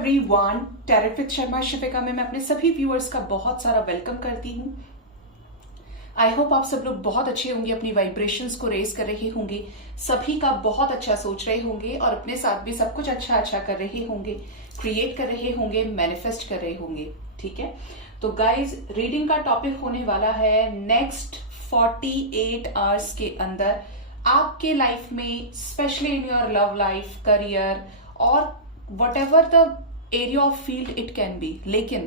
Everyone, tarot Sharma शिविका में मैं अपने सभी व्यूअर्स का बहुत सारा वेलकम करती हूँ। आई होप आप सब लोग बहुत अच्छे होंगे, अपनी वाइब्रेशंस को रेज कर रहे होंगे, सभी का बहुत अच्छा सोच रहे होंगे और अपने साथ भी सब कुछ अच्छा अच्छा कर रहे होंगे, क्रिएट कर रहे होंगे, मैनिफेस्ट कर रहे होंगे। ठीक है, तो गाइज रीडिंग का टॉपिक होने वाला है नेक्स्ट 48 आवर्स के अंदर आपके लाइफ में, specially in your love life, career और whatever the area of field it can be, लेकिन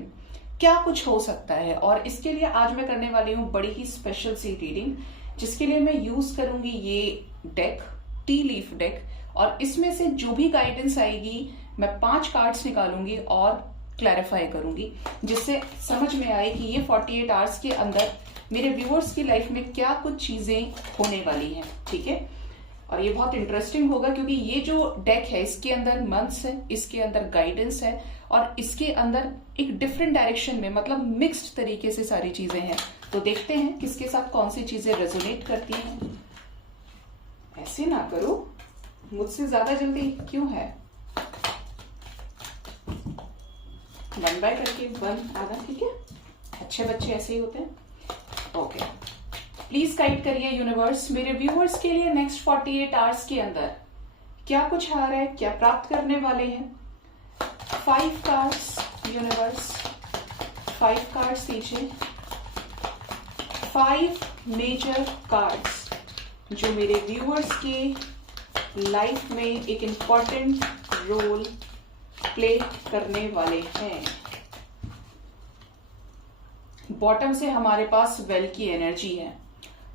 क्या कुछ हो सकता है। और इसके लिए आज मैं करने वाली हूँ बड़ी ही स्पेशल सी रीडिंग, जिसके लिए मैं यूज करूंगी ये डेक, टी लीफ डेक, और इसमें से जो भी गाइडेंस आएगी मैं 5 कार्ड्स निकालूंगी और क्लैरिफाई करूंगी, जिससे समझ में आए कि ये 48 आवर्स के अंदर मेरे व्यूअर्स की लाइफ में क्या कुछ चीजें होने वाली हैं। ठीक है, और ये बहुत इंटरेस्टिंग होगा क्योंकि ये जो डेक है इसके अंदर मंथ्स है, इसके अंदर गाइडेंस है और इसके अंदर एक डिफरेंट डायरेक्शन में, मतलब मिक्स्ड तरीके से सारी चीजें हैं। तो देखते हैं किसके साथ कौन सी चीजें रेजोनेट करती हैं। ऐसे ना करो, मुझसे ज्यादा जल्दी क्यों है। 1 बाय करके 1 आधा, ठीक है, अच्छे बच्चे ऐसे ही होते हैं। ओके, प्लीज गाइड करिए यूनिवर्स मेरे व्यूअर्स के लिए नेक्स्ट 48 आवर्स के अंदर क्या कुछ आ रहा है, क्या प्राप्त करने वाले हैं। 5 कार्ड्स यूनिवर्स, 5 कार्ड्स दीजिए, 5 मेजर कार्ड्स जो मेरे व्यूअर्स के लाइफ में एक इंपॉर्टेंट रोल प्ले करने वाले हैं। बॉटम से हमारे पास वेल की एनर्जी है।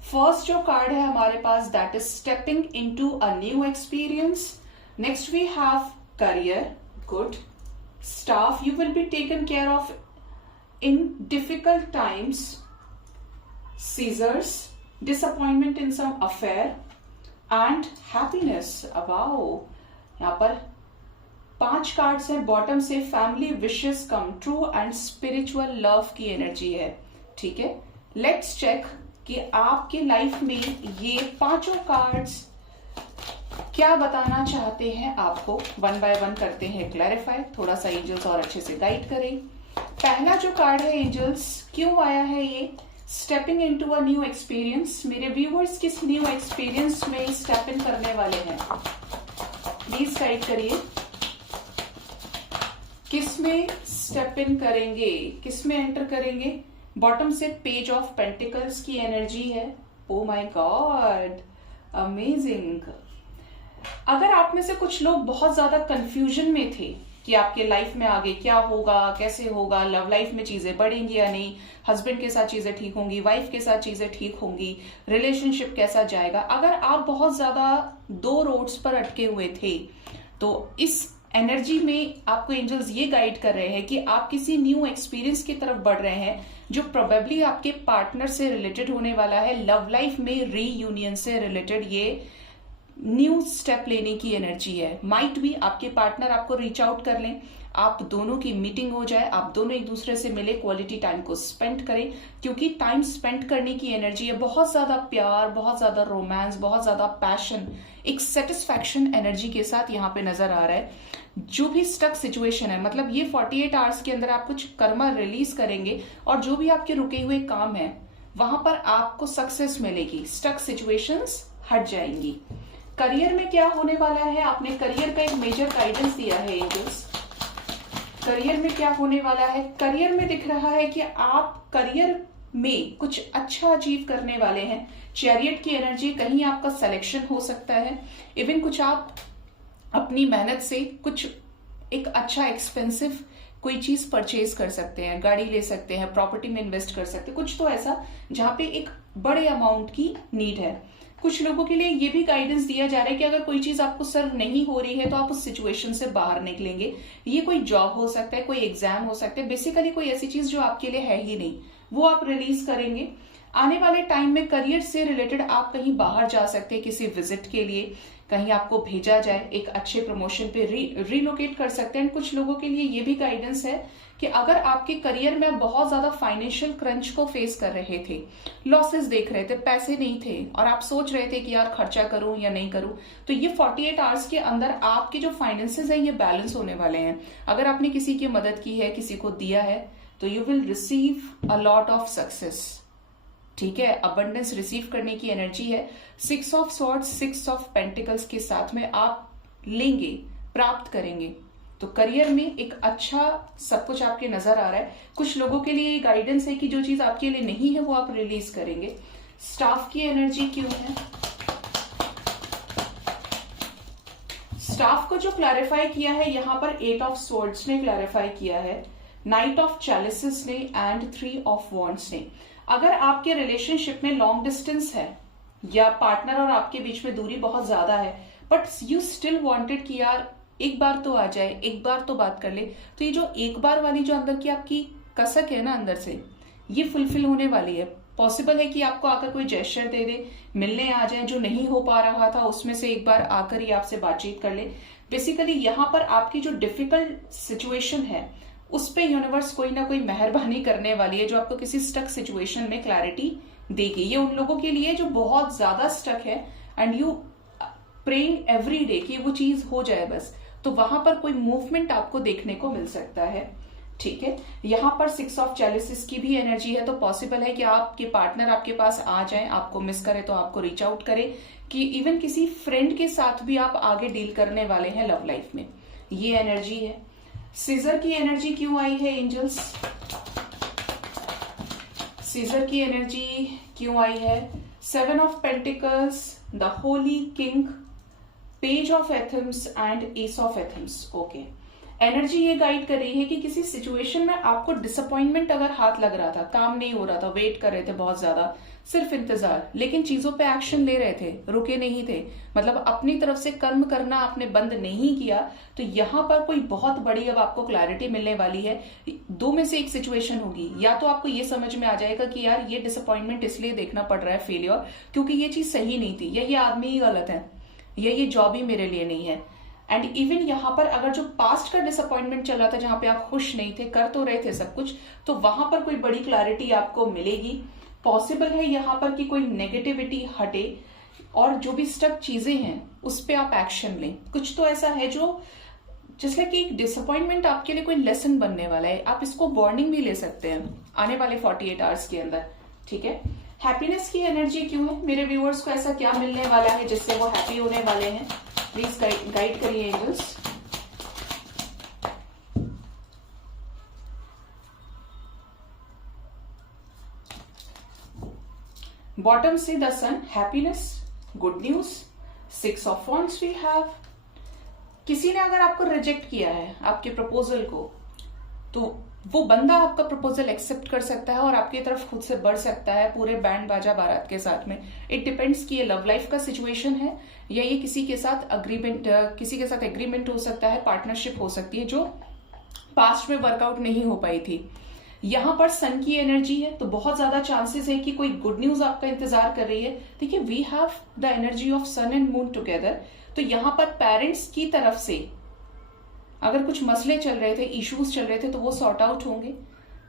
फर्स्ट जो कार्ड है हमारे पास, that is stepping into a new experience. Next we have career, good. Staff, you will be taken care of in difficult times. Scissors, disappointment in some affair and happiness. अबाओ, यहां पर 5 cards है bottom से। Family, wishes come true and spiritual love की energy है। ठीक है, let's check कि आपकी लाइफ में ये 5 कार्ड्स क्या बताना चाहते हैं आपको। 1 बाय 1 करते हैं क्लैरिफाई, थोड़ा सा एंजल्स और अच्छे से गाइड करें। पहला जो कार्ड है एंजल्स, क्यों आया है ये? Stepping into a new experience. मेरे व्यूअर्स किस न्यू एक्सपीरियंस में स्टेप इन करने वाले हैं, प्लीज गाइड करिए। किस में स्टेप इन करेंगे, किस में एंटर करेंगे? बॉटम से पेज ऑफ पेंटिकल्स की एनर्जी है। Oh my God, amazing. अगर आप में से कुछ लोग बहुत ज्यादा कंफ्यूजन में थे कि आपके लाइफ में आगे क्या होगा, कैसे होगा, लव लाइफ में चीजें बढ़ेंगी या नहीं, हस्बैंड के साथ चीजें ठीक होंगी, वाइफ के साथ चीजें ठीक होंगी, रिलेशनशिप कैसा जाएगा, अगर आप बहुत ज्यादा 2 रोड्स पर अटके हुए थे, तो इस एनर्जी में आपको एंजल्स ये गाइड कर रहे हैं कि आप किसी न्यू एक्सपीरियंस की तरफ बढ़ रहे हैं, जो प्रोबेबली आपके पार्टनर से रिलेटेड होने वाला है। लव लाइफ में रीयूनियन से रिलेटेड ये न्यू स्टेप लेने की एनर्जी है। माइट भी आपके पार्टनर आपको रीच आउट कर लें, आप दोनों की मीटिंग हो जाए, आप दोनों एक दूसरे से मिले, क्वालिटी टाइम को स्पेंड करें, क्योंकि टाइम स्पेंड करने की एनर्जी है। बहुत ज्यादा प्यार, बहुत ज्यादा रोमांस, बहुत ज्यादा पैशन, एक सेटिस्फैक्शन एनर्जी के साथ यहाँ पे नजर आ रहा है। जो भी स्टक सिचुएशन है, मतलब ये 48 आवर्स के अंदर आप कुछ कर्मा रिलीज करेंगे और जो भी आपके रुके हुए काम है वहां पर आपको सक्सेस मिलेगी, स्टक सिचुएशंस हट जाएंगी। करियर में क्या होने वाला है, आपने करियर का एक मेजर गाइडेंस दिया है एंजल्स। करियर में क्या होने वाला है? करियर में दिख रहा है कि आप करियर में कुछ अच्छा अचीव करने वाले हैं। चैरियट की एनर्जी, कहीं आपका सिलेक्शन हो सकता है, इवन कुछ आप अपनी मेहनत से कुछ एक अच्छा एक्सपेंसिव कोई चीज परचेज कर सकते हैं, गाड़ी ले सकते हैं, प्रॉपर्टी में इन्वेस्ट कर सकते हैं, कुछ तो ऐसा जहां पे एक बड़े अमाउंट की नीड है। कुछ लोगों के लिए ये भी गाइडेंस दिया जा रहा है कि अगर कोई चीज आपको सर्व नहीं हो रही है तो आप उस सिचुएशन से बाहर निकलेंगे। ये कोई जॉब हो सकता है, कोई एग्जाम हो सकता है, बेसिकली कोई ऐसी चीज जो आपके लिए है ही नहीं, वो आप रिलीज करेंगे। आने वाले टाइम में करियर से रिलेटेड आप कहीं बाहर जा सकते हैं किसी विजिट के लिए, कहीं आपको भेजा जाए, एक अच्छे प्रमोशन पे रिलोकेट कर सकते हैं। कुछ लोगों के लिए ये भी गाइडेंस है कि अगर आपके करियर में आप बहुत ज्यादा फाइनेंशियल क्रंच को फेस कर रहे थे, लॉसेस देख रहे थे, पैसे नहीं थे और आप सोच रहे थे कि यार खर्चा करूं या नहीं करूं, तो ये 48 आवर्स के अंदर आपके जो फाइनेंसेस हैं ये बैलेंस होने वाले हैं। अगर आपने किसी की मदद की है, किसी को दिया है, तो you will receive a lot of success. ठीक है, अबंडेंस रिसीव करने की एनर्जी है। 6 ऑफ सॉर्ड्स, 6 ऑफ पेंटिकल्स के साथ में आप लेंगे, प्राप्त करेंगे। तो करियर में एक अच्छा सब कुछ आपके नजर आ रहा है। कुछ लोगों के लिए गाइडेंस है कि जो चीज आपके लिए नहीं है वो आप रिलीज करेंगे। स्टाफ की एनर्जी क्यों है? स्टाफ को जो क्लैरिफाई किया है यहां पर 8 ऑफ सोर्ड्स ने क्लैरिफाई किया है, नाइट ऑफ चैलिसेस ने एंड 3 ऑफ वॉन्ड्स ने। अगर आपके रिलेशनशिप में लॉन्ग डिस्टेंस है या पार्टनर और आपके बीच में दूरी बहुत ज्यादा है, बट यू स्टिल वांटेड कि यार एक बार तो आ जाए, एक बार तो बात कर ले, तो ये जो एक बार वाली जो अंदर की आपकी कसक है ना अंदर से, ये फुलफिल होने वाली है। पॉसिबल है कि आपको आकर कोई जेस्चर दे दे, मिलने आ जाए, जो नहीं हो पा रहा था उसमें से एक बार आकर ही आपसे बातचीत कर ले। बेसिकली यहां पर आपकी जो डिफिकल्ट सिचुएशन है उस पे यूनिवर्स कोई ना कोई मेहरबानी करने वाली है, जो आपको किसी स्टक सिचुएशन में क्लैरिटी देगी। ये उन लोगों के लिए जो बहुत ज्यादा स्टक है and you praying every day कि वो चीज हो जाए बस, तो वहां पर कोई मूवमेंट आपको देखने को मिल सकता है। ठीक है, यहां पर 6 ऑफ चैलिसेस की भी एनर्जी है, तो पॉसिबल है कि आपके पार्टनर आपके पास आ जाए, आपको मिस करे तो आपको रीच आउट करे, कि इवन किसी फ्रेंड के साथ भी आप आगे डील करने वाले हैं लव लाइफ में, ये एनर्जी है। सीजर की एनर्जी क्यों आई है एंजल्स? सीजर की एनर्जी क्यों आई है? 7 of pentacles, the holy king, page of athames and ace of athames. Okay, energy ये गाइड कर रही है कि किसी सिचुएशन में आपको डिसअपॉइंटमेंट अगर हाथ लग रहा था, काम नहीं हो रहा था, वेट कर रहे थे बहुत ज्यादा, सिर्फ इंतजार, लेकिन चीजों पे एक्शन ले रहे थे, रुके नहीं थे, मतलब अपनी तरफ से कर्म करना आपने बंद नहीं किया, तो यहां पर कोई बहुत बड़ी अब आपको क्लैरिटी मिलने वाली है। 2 में से एक सिचुएशन होगी, या तो आपको ये समझ में आ जाएगा कि यार ये डिसअपॉइंटमेंट इसलिए देखना पड़ रहा है, फेलियर, क्योंकि ये चीज सही नहीं थी, या ये आदमी ही गलत है, या ये जॉब ही मेरे लिए नहीं है। एंड इवन यहां पर अगर जो पास्ट का डिसअपॉइंटमेंट चला था, जहां पे आप खुश नहीं थे, कर तो रहे थे सब कुछ, तो वहां पर कोई बड़ी क्लैरिटी आपको मिलेगी। पॉसिबल है यहां पर कि कोई नेगेटिविटी हटे और जो भी स्टक चीजें हैं उस पर आप एक्शन लें। कुछ तो ऐसा है जो जैसे कि एक डिसअपॉइंटमेंट आपके लिए कोई लेसन बनने वाला है, आप इसको वार्निंग भी ले सकते हैं आने वाले 48 आवर्स के अंदर। ठीक है, हैप्पीनेस की एनर्जी क्यों है? मेरे व्यूअर्स को ऐसा क्या मिलने वाला है जिससे वो हैप्पी होने वाले हैं? प्लीज गाइड करिए एंजल्स। बॉटम से the sun, happiness, good news, 6 of wands we have. किसी ने अगर आपको रिजेक्ट किया है आपके प्रपोजल को, तो वो बंदा आपका प्रपोजल एक्सेप्ट कर सकता है और आपकी तरफ खुद से बढ़ सकता है पूरे बैंड बाजा बारात के साथ में। इट डिपेंड्स कि ये लव लाइफ का सिचुएशन है या ये किसी के साथ एग्रीमेंट हो सकता है, पार्टनरशिप हो सकती है जो पास्ट में वर्कआउट नहीं हो पाई थी। यहां पर सन की एनर्जी है, तो बहुत ज्यादा चांसेस है कि कोई गुड न्यूज आपका इंतजार कर रही है। देखिए, we have the energy of sun and moon together, तो यहां पर पेरेंट्स की तरफ से अगर कुछ मसले चल रहे थे, इश्यूज चल रहे थे, तो वो सॉर्ट आउट होंगे।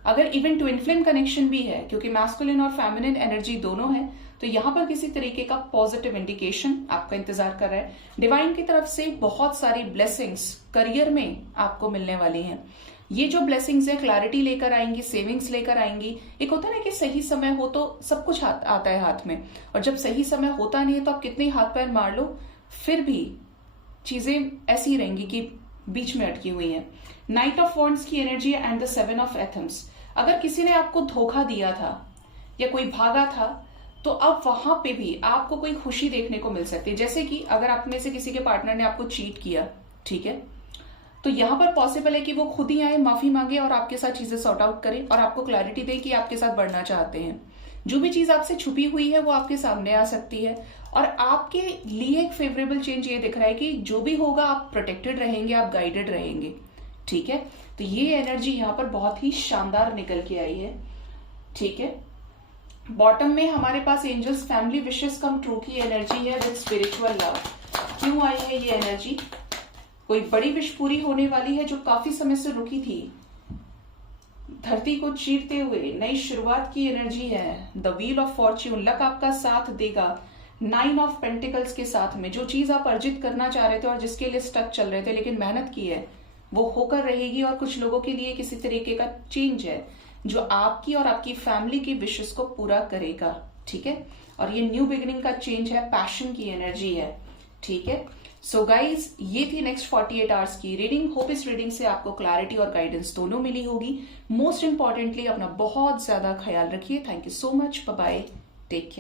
अगर इवन ट्विन फ्लेम कनेक्शन भी है, क्योंकि मैस्कुलिन और फेमिनिन एनर्जी दोनों है, तो यहां पर किसी तरीके का पॉजिटिव इंडिकेशन आपका इंतजार कर रहा है। डिवाइन की तरफ से बहुत सारी ब्लेसिंग्स करियर में आपको मिलने वाली हैं। ये जो ब्लेसिंग्स है क्लैरिटी लेकर आएंगी, सेविंग्स लेकर आएंगी। एक होता है ना कि सही समय हो तो सब कुछ आता है हाथ में, और जब सही समय होता नहीं है तो आप कितने हाथ पैर मार लो, फिर भी चीजें ऐसी रहेंगी कि बीच में अटकी हुई है। नाइट ऑफ वॉन्ड्स की एनर्जी एंड द 7 ऑफ एथम्स। अगर किसी ने आपको धोखा दिया था या कोई भागा था, तो अब वहां पे भी आपको कोई खुशी देखने को मिल सकती है। जैसे कि अगर आप में से किसी के पार्टनर ने आपको चीट किया, ठीक है, तो यहां पर पॉसिबल है कि वो खुद ही आए, माफी मांगे और आपके साथ चीजें सॉर्ट आउट करें और आपको क्लैरिटी दे कि आपके साथ बढ़ना चाहते हैं। जो भी चीज आपसे छुपी हुई है वो आपके सामने आ सकती है, और आपके लिए एक फेवरेबल चेंज ये दिख रहा है कि जो भी होगा आप प्रोटेक्टेड रहेंगे, आप गाइडेड रहेंगे। ठीक है, तो ये एनर्जी यहां पर बहुत ही शानदार निकल के आई है। ठीक है, बॉटम में हमारे पास angels family wishes come true की एनर्जी है विद स्पिरिचुअल लव। क्यों आई है ये एनर्जी? कोई बड़ी विश पूरी होने वाली है जो काफी समय से रुकी थी। धरती को चीरते हुए नई शुरुआत की एनर्जी है। The wheel of Fortune, luck आपका साथ देगा। 9 ऑफ पेंटिकल्स के साथ में जो चीज आप अर्जित करना चाह रहे थे और जिसके लिए स्टक चल रहे थे लेकिन मेहनत की है, वो होकर रहेगी। और कुछ लोगों के लिए किसी तरीके का चेंज है जो आपकी और आपकी फैमिली की विशेस को पूरा करेगा। ठीक है, और ये न्यू बिगिनिंग का चेंज है, पैशन की एनर्जी है। ठीक है, सो गाइज ये थी नेक्स्ट 48 आवर्स की रीडिंग। होप इस रीडिंग से आपको क्लैरिटी और गाइडेंस दोनों मिली होगी। मोस्ट इंपॉर्टेंटली अपना बहुत ज्यादा ख्याल रखिए। Thank you so much, bye bye, take care.